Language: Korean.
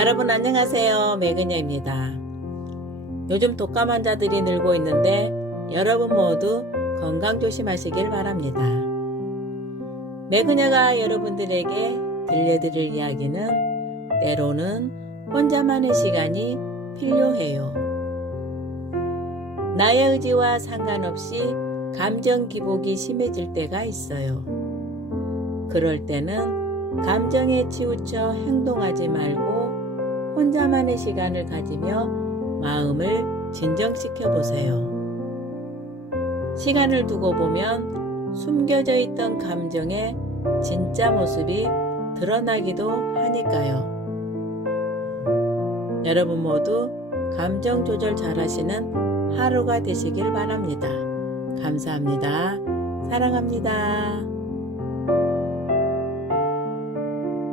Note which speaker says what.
Speaker 1: 여러분 안녕하세요. 매그녀입니다. 요즘 독감 환자들이 늘고 있는데 여러분 모두 건강 조심하시길 바랍니다. 매그녀가 여러분들에게 들려드릴 이야기는 때로는 혼자만의 시간이 필요해요. 나의 의지와 상관없이 감정 기복이 심해질 때가 있어요. 그럴 때는 감정에 치우쳐 행동하지 말고 혼자만의 시간을 가지며 마음을 진정시켜 보세요. 시간을 두고 보면 숨겨져 있던 감정의 진짜 모습이 드러나기도 하니까요. 여러분 모두 감정 조절 잘 하시는 하루가 되시길 바랍니다. 감사합니다. 사랑합니다.